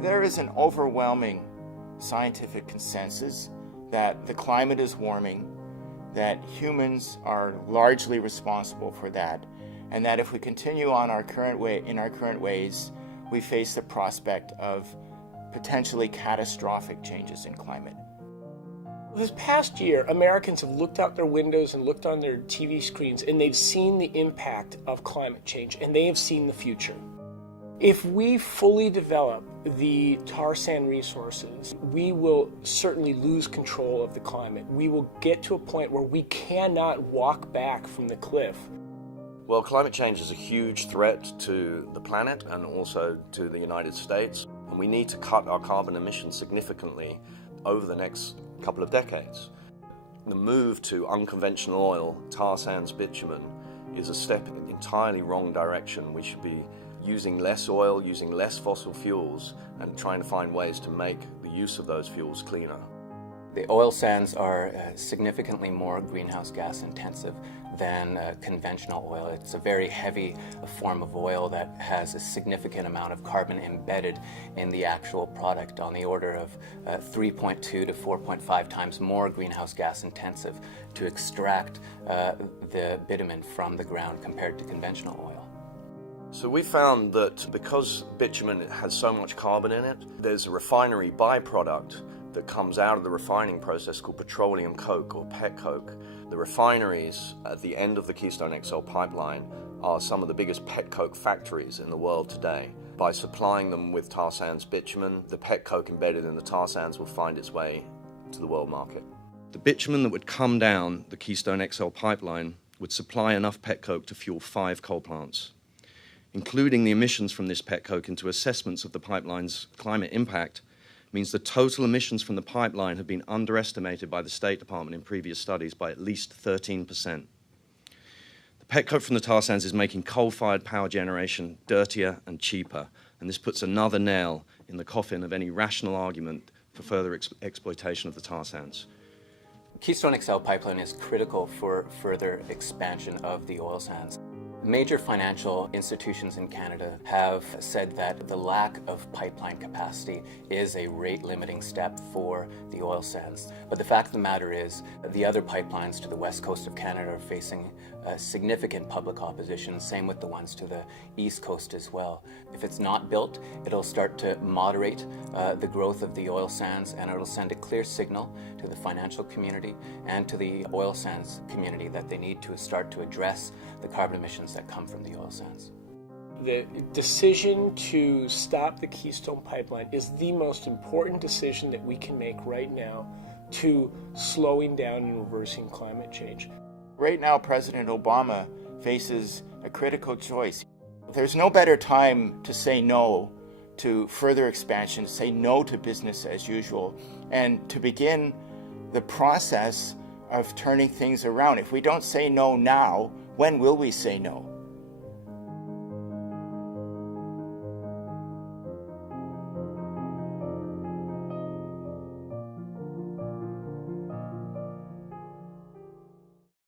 There is an overwhelming scientific consensus that the climate is warming, that humans are largely responsible for that, and that if we continue on our current ways, we face the prospect of potentially catastrophic changes in climate. This past year, Americans have looked out their windows and looked on their TV screens, and they've seen the impact of climate change, and they have seen the future. If we fully develop the tar sand resources, we will certainly lose control of the climate. We will get to a point where we cannot walk back from the cliff. Well, climate change is a huge threat to the planet and also to the United States. And we need to cut our carbon emissions significantly over the next couple of decades. The move to unconventional oil, tar sands, bitumen, is a step in the entirely wrong direction. We should be using less oil, using less fossil fuels, and trying to find ways to make the use of those fuels cleaner. The oil sands are significantly more greenhouse gas intensive than conventional oil. It's a very heavy form of oil that has a significant amount of carbon embedded in the actual product, on the order of 3.2 to 4.5 times more greenhouse gas intensive to extract the bitumen from the ground compared to conventional oil. So we found that because bitumen has so much carbon in it, there's a refinery byproduct that comes out of the refining process called petroleum coke or pet coke. The refineries at the end of the Keystone XL pipeline are some of the biggest pet coke factories in the world today. By supplying them with tar sands bitumen, the pet coke embedded in the tar sands will find its way to the world market. The bitumen that would come down the Keystone XL pipeline would supply enough pet coke to fuel 5 coal plants. Including the emissions from this pet coke into assessments of the pipeline's climate impact means the total emissions from the pipeline have been underestimated by the State Department in previous studies by at least 13%. The pet coke from the tar sands is making coal-fired power generation dirtier and cheaper, and this puts another nail in the coffin of any rational argument for further exploitation of the tar sands. Keystone XL pipeline is critical for further expansion of the oil sands. Major financial institutions in Canada have said that the lack of pipeline capacity is a rate-limiting step for the oil sands. But the fact of the matter is, the other pipelines to the west coast of Canada are facing significant public opposition, same with the ones to the east coast as well. If it's not built, it'll start to moderate the growth of the oil sands, and it'll send a clear signal to the financial community and to the oil sands community that they need to start to address the carbon emissions that come from the oil sands. The decision to stop the Keystone Pipeline is the most important decision that we can make right now to slowing down and reversing climate change. Right now, President Obama faces a critical choice. There's no better time to say no to further expansion, to say no to business as usual, and to begin the process of turning things around. If we don't say no now, when will we say no?